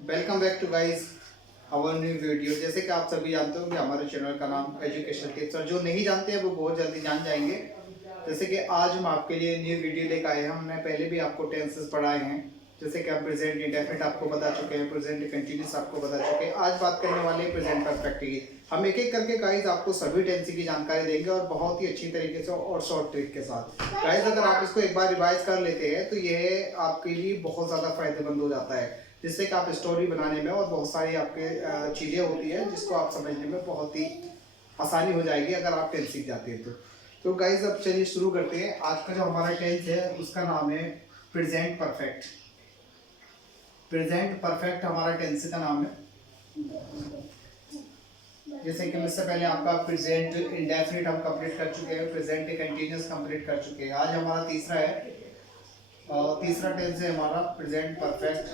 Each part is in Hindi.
Welcome back to guys our new video. जैसे कि आप सभी जानते हो कि हमारे चैनल का नाम एजुकेशन टिप्स, और जो नहीं जानते हैं वो बहुत जल्दी जान जाएंगे। जैसे कि आज हम आपके लिए न्यू वीडियो लेकर आए हैं। हमने पहले भी आपको टेंसेस पढ़ाए हैं, जैसे कि हम प्रेजेंट इंडेफिनिट आपको बता चुके हैं, प्रेजेंट कंटिन्यूस आपको बता चुके हैं। आज बात करने वाले हैं प्रेजेंट परफेक्ट की। हम एक एक करके गाइस आपको सभी टेंस की जानकारी देंगे और बहुत ही अच्छी तरीके से और शॉर्ट ट्रिक के साथ। गाइस अगर आप इसको एक बार रिवाइज कर लेते हैं तो यह आपके लिए बहुत ज़्यादा फायदेमंद हो जाता है, जिससे कि आप स्टोरी बनाने में और बहुत सारी आपके चीज़ें होती हैं जिसको आप समझने में बहुत ही आसानी हो जाएगी अगर आप टेंस सीख जाते हैं तो गाइज अब चलिए शुरू करते हैं। आज का जो हमारा टेंस है उसका नाम है प्रेजेंट परफेक्ट। प्रेजेंट परफेक्ट हमारा टेंस का नाम है। जैसे कि इससे पहले आपका प्रेजेंट इंडेफिनिट हम कंप्लीट कर चुके हैं, प्रेजेंट कंटिन्यूअस कंप्लीट कर चुके हैं। आज हमारा तीसरा है और तीसरा टेंस है हमारा प्रेजेंट परफेक्ट।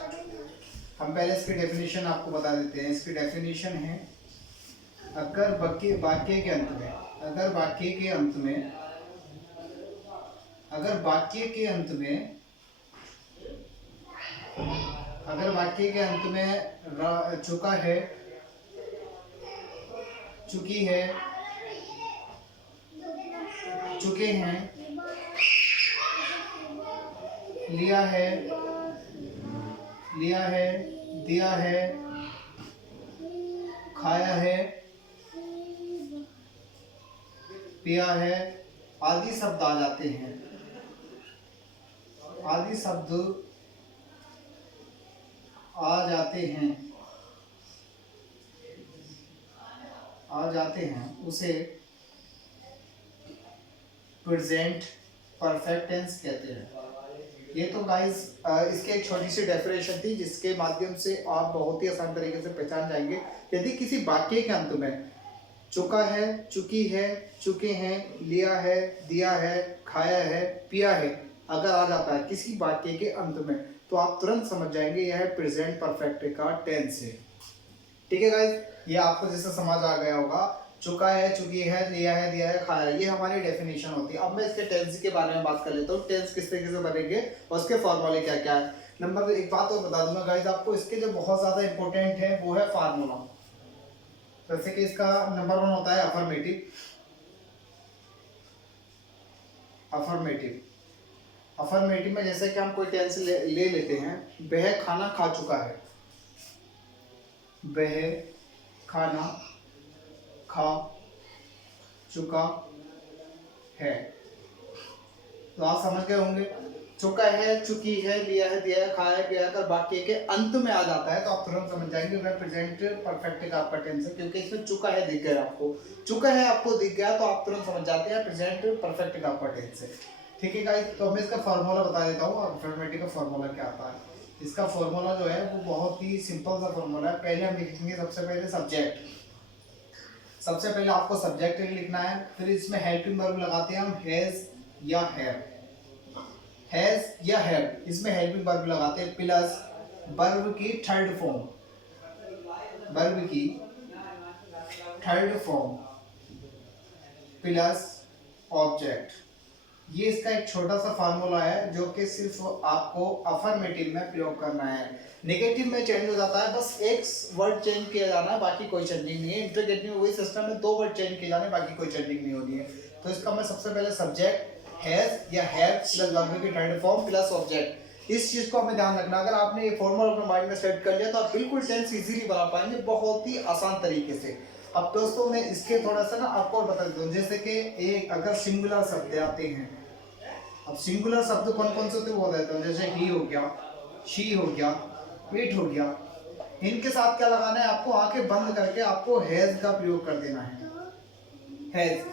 हम पहले इसकी डेफिनेशन आपको बता देते हैं। इसकी डेफिनेशन है, अगर वाक्य के अंत में अगर वाक्य के अंत में अगर वाक्य के अंत में अगर वाक्य के अंत में चुका है, चुकी है, चुके हैं, लिया है, लिया है, दिया है, खाया है, पिया है, आदि शब्द आ जाते हैं। आदि शब्द आ जाते हैं उसे प्रेजेंट परफेक्ट टेंस कहते हैं। ये तो गाइस इसके एक छोटी सी डेफिनेशन थी जिसके माध्यम से आप बहुत ही आसान तरीके से पहचान जाएंगे। यदि किसी वाक्य के अंत में चुका है, चुकी है, चुके हैं, लिया है, दिया है, खाया है, पिया है अगर आ जाता है किसी वाक्य के अंत में, तो आप तुरंत समझ जाएंगे यह प्रेजेंट परफेक्ट का टेंस है। ठीक है गाइस, ये आपको जैसे समझ आ गया होगा। चुका है, चुकी है, लिया है, दिया है, खाया है, ये हमारी डेफिनेशन होती है। अब मैं इसके टेंस के बारे में बात कर लेता हूँ। टेंस किस तरीके से बनेंगे और उसके फॉर्मूले क्या क्या है। नंबर एक बात और बता दूंगा गाइस आपको, इसके जो बहुत ज्यादा इंपॉर्टेंट है वो है फार्मूला। जैसे कि इसका नंबर 1 होता है अफर्मेटिव। अफर्मेटिव अफर्मेटिव में जैसे कि हम कोई टेंस ले लेते हैं, वह खाना खा चुका है। वह खाना खा चुका है, तो आप समझ गए होंगे। चुका है, चुकी है, लिया है, दिया है, खाया है, पिया है, अगर वाक्य के अंत में आ जाता है तो आप तुरंत समझ जाएंगे वह प्रेजेंट परफेक्ट का आपका टेंस है, क्योंकि इसमें चुका है दिख गया आपको। चुका है आपको दिख गया तो आप तुरंत समझ जाते हैं प्रेजेंट परफेक्ट का आपका टेंस है। ठीक है गाइस, तो मैं इसका फॉर्मूला बता देता हूँ। अफर्मेटिव का फॉर्मूला क्या आता है। इसका फॉर्मूला जो है वो बहुत ही सिंपल सा फॉर्मूला है। पहले हम लिखेंगे सबसे पहले सब्जेक्ट। सबसे पहले आपको सब्जेक्ट लिखना है, फिर इसमें हेल्पिंग वर्ब लगाते हैं हम, हैज या हैव। हैज या हैव इसमें हेल्पिंग वर्ब लगाते हैं, प्लस वर्ब की थर्ड फॉर्म, वर्ब की थर्ड फॉर्म प्लस ऑब्जेक्ट। ये इसका एक छोटा सा फार्मूला है जो कि सिर्फ आपको अफर्मेटिव में प्रयोग करना है। नेगेटिव में चेंज हो जाता है, बस एक वर्ड चेंज किया जाना है, बाकी कोई चेंजिंग नहीं है। इंटरोगेटिव में वही सिस्टम है, 2 वर्ड चेंज किए जाने, बाकी कोई चेंजिंग नहीं होनी है। तो इसका मैं सबसे पहले सब्जेक्ट हैज या हैव प्लस वर्ब की थर्ड फॉर्म प्लस ऑब्जेक्ट, इस चीज को हमें ध्यान रखना। अगर आपने ये फॉर्मूला अपने माइंड में सेट कर लिया तो आप बिल्कुल टेंस इजीली बना पाएंगे, बहुत ही आसान तरीके से। अब दोस्तों मैं इसके थोड़ा सा ना आपको बता देता हूँ। जैसे कि एक अगर सिंगुलर शब्द आते हैं, अब सिंगुलर शब्द कौन कौन से होते हैं वो बताता हूँ। जैसे ही हो गया, शी हो गया, इट हो गया, इनके साथ क्या लगाना है आपको, आंखें बंद करके आपको हैज का प्रयोग कर देना है। हैज,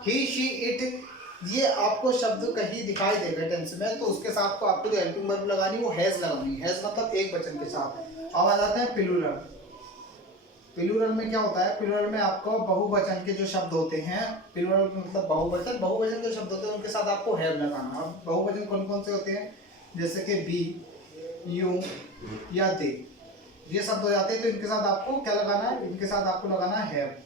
ही, शी, इट, ये आपको शब्द कहीं दिखाई देगा टेंस में तो उसके साथ को आपको जो हेल्पिंग वर्ब लगानी है वो हैज लगानी है। हैज मतलब एक वचन के साथ। अब आ जाते हैं प्लूरल। प्लूरल में क्या होता है, प्लूरल में आपको बहुवचन के जो शब्द होते हैं, प्लूरल मतलब बहुवचन, बहुवचन के शब्द होते हैं उनके साथ आपको हैव लगाना। अब बहुवचन कौन कौन से होते हैं, जैसे कि बी, यू या दे, ये शब्द हो जाते हैं, तो इनके साथ आपको क्या लगाना है, इनके साथ आपको लगाना है हैव।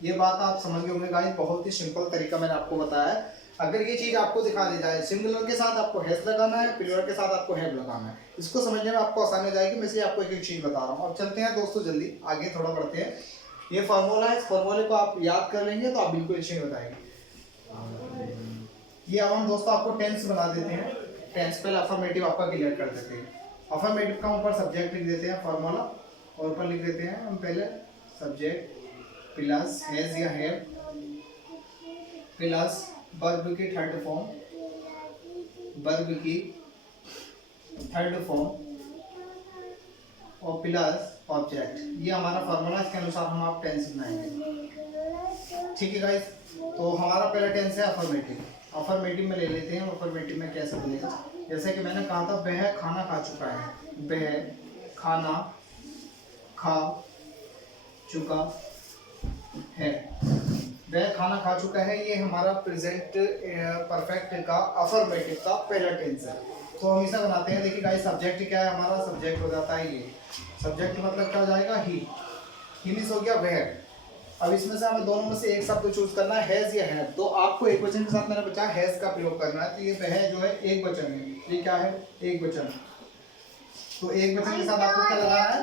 ये बात आप समझ गए होंगे गाइस, बहुत ही सिंपल तरीका मैंने आपको बताया है। अगर ये चीज आपको दिखा दी जाए सिंगुलर के साथ आपको हैज लगाना है, प्लूरल के साथ आपको हैव लगाना है, इसको समझने में आपको आसानी हो जाएगी। मैं इसलिए आपको एक एक चीज बता रहा हूँ। अब चलते हैं दोस्तों जल्दी आगे थोड़ा बढ़ते हैं। ये फार्मूला है, इस फार्मूले को आप याद कर लेंगे तो आप बिल्कुल अच्छे नहीं बताएंगे। ये अब हम दोस्तों आपको टेंस बना देते हैं। टेंस पहले अफर्मेटिव आपका क्लियर कर देते हैं। अफर्मेटिव का ऊपर सब्जेक्ट लिख देते हैं फार्मूला, और ऊपर लिख देते हैं हम पहले सब्जेक्ट प्लस हैज या हैव प्लस वर्ब की थर्ड फॉर्म, वर्ब की थर्ड फॉर्म और प्लस ऑब्जेक्ट। ये हमारा फार्मूला, इसके अनुसार हम आप टेंस बनाएंगे। ठीक है गाइस, तो हमारा पहला टेंस है अफर्मेटिव। अफर्मेटिव में ले लेते हैं। अफर्मेटिव में कैसे बनेगा, जैसे कि मैंने कहा था वह खाना खा चुका है, वह खाना खा चुका है, वह खाना खा चुका है। ये हमारा प्रेजेंट परफेक्ट का अफर्मेटिव का पहला टेंस है। तो हम इसे बनाते हैं। देखिए गाइस, सब्जेक्ट क्या है हमारा, सब्जेक्ट हो जाता है ये। सब्जेक्ट मतलब क्या हो जाएगा, ही मीन्स हो गया वह। अब इसमें से हमें दोनों में से एक शब्द चूज करना है, हैज या हैव। तो आपको एक वचन के साथ मैंने बचा हैज का प्रयोग करना है। तो ये वह जो है एक वचन है, ये क्या है एक वचन। तो एक वचन के साथ आपको क्या लगाना है,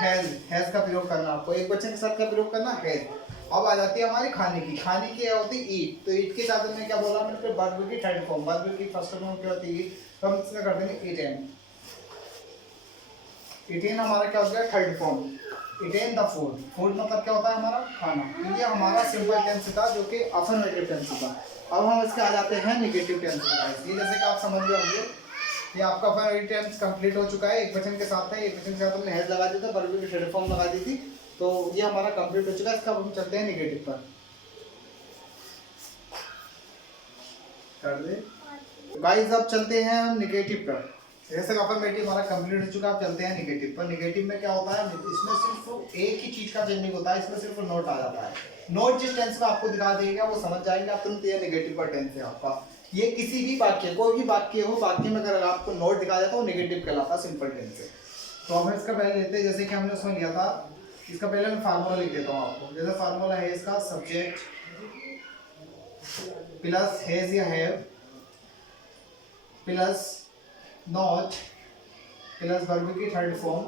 हैज। हैज का प्रयोग करना, आपको एक वचन के साथ क्या प्रयोग करना, हैज। अब आ जाती है हमारी खाने की। खाने की क्या होती है, ईट। तो ईट के साथ में क्या बोला मैंने, फिर वर्ब की थर्ड फॉर्म, वर्ब की फर्स्ट फॉर्म क्या होती है, तो हम इसका कर देंगे इटेन। इटेन हमारा क्या हो गया third form, eaten the food. Food मतलब क्या होता है हमारा खाना। तो ये हमारा सिंपल टेंस था जो कि अफर्मेटिव टेंस था। अब हम इसके आ जाते हैं नेगेटिव टेंस में। ये जैसे कि आप समझ गए होंगे, ये आपका अफर्मेटिव टेंस कंप्लीट हो चुका है। एक वचन के साथ है, एक वचन के साथ हमने हैज लगा दिया था, वर्ब की थर्ड फॉर्म लगा दी थी। तो ये हमारा कंप्लीट हो चुका है। इसका अब हम चलते हैं नेगेटिव पर। कर दे गाइस, अब चलते हैं हम नेगेटिव पर। जैसे अफर्मेटिव हमारा कंप्लीट हो चुका है, अब चलते हैं नेगेटिव पर। नेगेटिव में क्या होता है, इसमें सिर्फ एक ही चीज का चेंजिंग होता है, इसमें सिर्फ नोट आ जाता है। नोट जिस टेंस में आपको दिखा देगा वो समझ जाएंगे आप तुरंत, ये नेगेटिव का टेंस है आपका। ये किसी भी वाक्य, कोई भी वाक्य हो, वाक्य में अगर आपको नोट दिखा जाता है वो नेगेटिव कहलाता है, सिंपल टेंस है। तो अब इसका पहले लेते हैं, जैसे कि हमने उसमें लिया था। इसका पहले मैं फार्मूला लिख देता हूँ आपको। जैसे फार्मूला है इसका सब्जेक्ट प्लस हैज या have plus not plus verb की थर्ड फॉर्म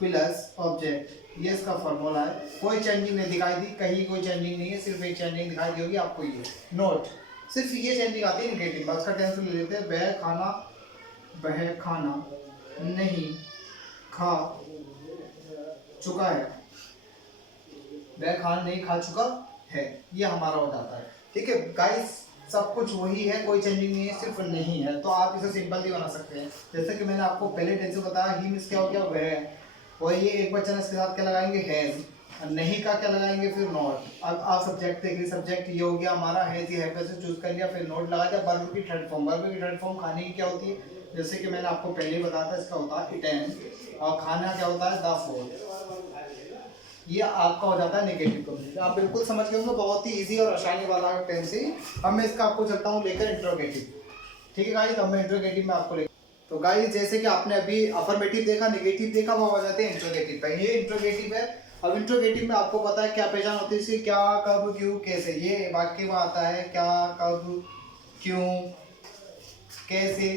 प्लस ऑब्जेक्ट। ये इसका फार्मूला है। कोई चेंजिंग नहीं दिखाई दी, कहीं कोई चेंजिंग नहीं है, सिर्फ एक चेंजिंग दिखाई दी होगी आपको, ये नोट। सिर्फ ये चेंजिंग आती है नेगेटिव। उसका टेंस ले लेते हैं, वह खाना नहीं खा चुका है, वह खाना नहीं खा चुका है। ये हमारा हो जाता है। ठीक है गाइस, सब कुछ वही है, कोई चेंजिंग नहीं है, सिर्फ नहीं है। तो आप इसे सिंपल भी बना सकते हैं। जैसे कि मैंने आपको पहले टेंस में बताया, ही मींस क्या हो गया वह, और ये एक वचन इसके साथ क्या लगाएंगे हैज, नहीं का क्या लगाएंगे फिर नॉट। अब आप सब्जेक्ट देखिए, सब्जेक्ट ये हो गया हमारा हैज या हैव से चूज कर लिया, फिर नॉट लगा दिया। वर्ब की थर्ड फॉर्म, वर्ब की थर्ड फॉर्म खाने की क्या होती है, जैसे कि मैंने आपको पहले ही बताया था, इसका होता है इटेन, और खाना क्या होता है द फूड। ये आपका हो जाता है नेगेटिव कंप्लीट। आप बिल्कुल समझ गए होंगे, बहुत ही इजी और आसानी वाला टेंस है। अब मैं इसका आपको चलता हूँ लेकर इंट्रोगेटिव। ठीक है गाइस, अब मैं इंट्रोगेटिव में आपको लेकर, तो गाइस जैसे कि आपने अभी अफर्मेटिव देखा, नेगेटिव देखा, वो हो जाते हैं इंट्रोगेटिव पे। ये इंट्रोगेटिव है। अब इंट्रोगेटिव में आपको पता है क्या पहचान होती है इसकी, क्या कब क्यों कैसे। ये वाक्य में आता है क्या कब क्यों कैसे।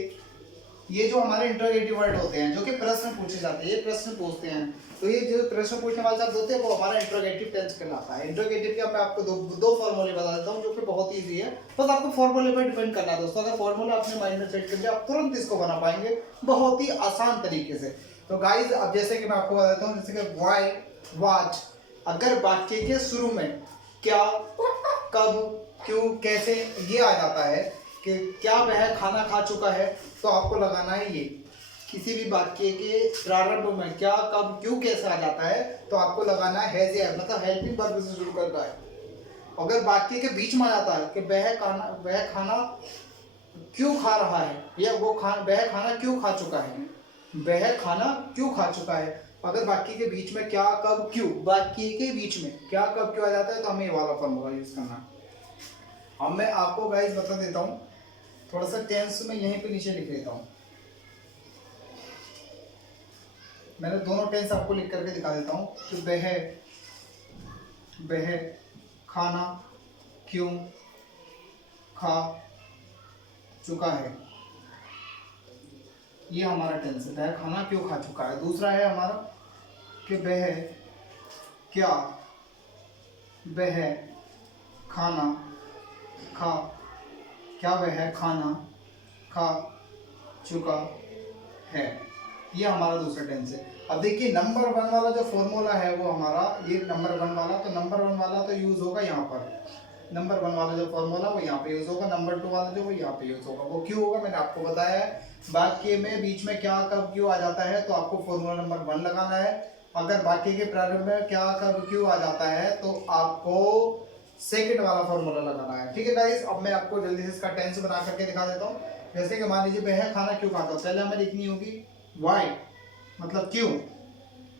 ये जो हमारे इंट्रोगेटिव वर्ड होते हैं, जो कि प्रश्न पूछे जाते हैं, ये प्रश्न पूछते हैं। तो ये जो प्रश्न पूछने वाले शब्द होते हैं वो हमारा इंट्रोगेटिव टेंस कहलाता है। इंट्रोगेटिव के मैं आपको दो फॉर्मूले बता देता हूँ जो कि बहुत इजी है। बस आपको फॉर्मूले पर डिपेंड करना है दोस्तों। अगर फॉर्मूला अपने माइंड में सेट कर दिया, आप तुरंत इसको बना पाएंगे बहुत ही आसान तरीके से। तो गाइज अब जैसे कि मैं आपको बताता हूँ, जैसे कि व्हाई व्हाट, अगर वाक्य के शुरू में क्या कब क्यों कैसे ये आ जाता है कि क्या वह खाना खा चुका है, तो आपको लगाना है ये। किसी भी वाक्य के प्रारंभ में क्या कब क्यों कैसे आ जाता है, तो आपको लगाना है हैज या हैव, मतलब हेल्पिंग वर्ब से शुरू करता है। अगर वाक्य के बीच में आ जाता है कि वह खाना क्यों खा रहा है, या वह खाना क्यों खा चुका है, वह खाना क्यों खा चुका है। अगर वाक्य के बीच में क्या कब क्यों, वाक्य के बीच में क्या कब क्यों आ जाता है, तो हमें ये वाला फॉर्मूला यूज करना है। अब मैं आपको गाइस बता देता हूँ, थोड़ा सा टेंस में यहीं पे नीचे लिख देता हूँ। मैंने दोनों टेंस आपको लिख करके दिखा देता हूँ कि वह वह खाना क्यों खा चुका है। ये हमारा टेंस है, वह खाना क्यों खा चुका है। दूसरा है हमारा कि वह क्या वह खाना खा क्या वह खाना खा चुका है। ये हमारा दूसरा टेंस है। अब देखिए नंबर वन वाला जो फॉर्मूला है वो हमारा ये नंबर वन वाला, तो नंबर वन वाला तो यूज होगा यहाँ पर, नंबर वन वाला जो फॉर्मूला वो यहाँ पे यूज होगा, नंबर टू वाला जो वो यहाँ पे यूज होगा। वो क्यों होगा मैंने आपको बताया है। वाक्य में बीच में क्या कब क्यों आ जाता है तो आपको फॉर्मूला नंबर वन लगाना है। अगर वाक्य के प्रारंभ में क्या कब क्यों आ जाता है तो आपको सेकंड वाला फॉर्मूला लगाना है। ठीक है गाइस, अब मैं आपको जल्दी से इसका टेंस बना करके दिखा देता हूँ। जैसे कि मान लीजिए वह खाना क्यों खाता है, पहले हमें लिखनी होगी वाई मतलब क्यों,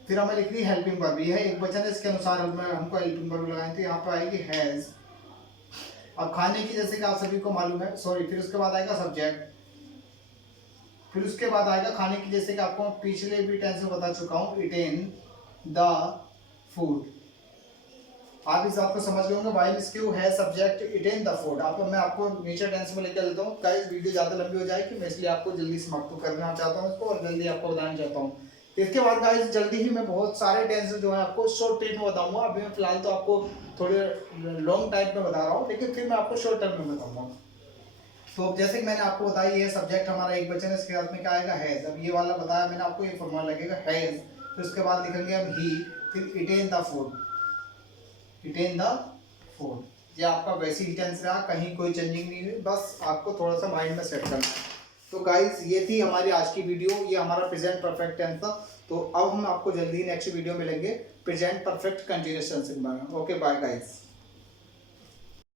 फिर हमें लिखनी है हेल्पिंग वर्ब, यह एक वचन है, इसके अनुसार हमको हेल्पिंग वर्ब लगाएंगे, तो यहाँ पर आएगी हैज। अब खाने की जैसे कि आप सभी को मालूम है, सॉरी, फिर उसके बाद आएगा सब्जेक्ट, फिर उसके बाद आएगा खाने की जैसे कि आपको पिछले भी टेंस में बता चुका हूँ, इटेन द फूड। आप इस बात को समझ गए होंगे, वाई मींस क्यों है सब्जेक्ट, इटेन द फूड। आप मैं आपको नीचे टेंस में लेकर देता हूँ। गाइस वीडियो ज़्यादा लंबी हो जाएगी, मैं इसलिए आपको जल्दी समाप्त करना चाहता हूँ इसको और जल्दी आपको बताना चाहता हूँ। इसके बाद गाइस जल्दी ही मैं बहुत सारे टेंस जो है आपको शॉर्ट ट्रिप में बताऊंगा। अभी मैं फिलहाल तो आपको थोड़े लॉन्ग टाइप में बता रहा हूँ, लेकिन फिर मैं आपको शॉर्ट टर्म में बताऊंगा। तो जैसे कि मैंने आपको बताया ये सब्जेक्ट हमारा एक वचन है, इसके साथ में क्या आएगा हैज। अब ये वाला बताया मैंने आपको, ये फॉर्मूला लगेगा हैज, फिर उसके बाद लिखेंगे हम ही, फिर eaten the food, eaten the food. ये आपका वैसी ही टेंस रहा, कहीं कोई चेंजिंग नहीं हुई, बस आपको थोड़ा सा माइंड में सेट करना है। तो गाइस ये थी हमारी आज की वीडियो, ये हमारा प्रेजेंट परफेक्ट टेंस था। तो अब हम आपको जल्दी ही नेक्स्ट वीडियो में मिलेंगे प्रेजेंट परफेक्ट कंटिन्यूअस टेंस में। Okay bye guys.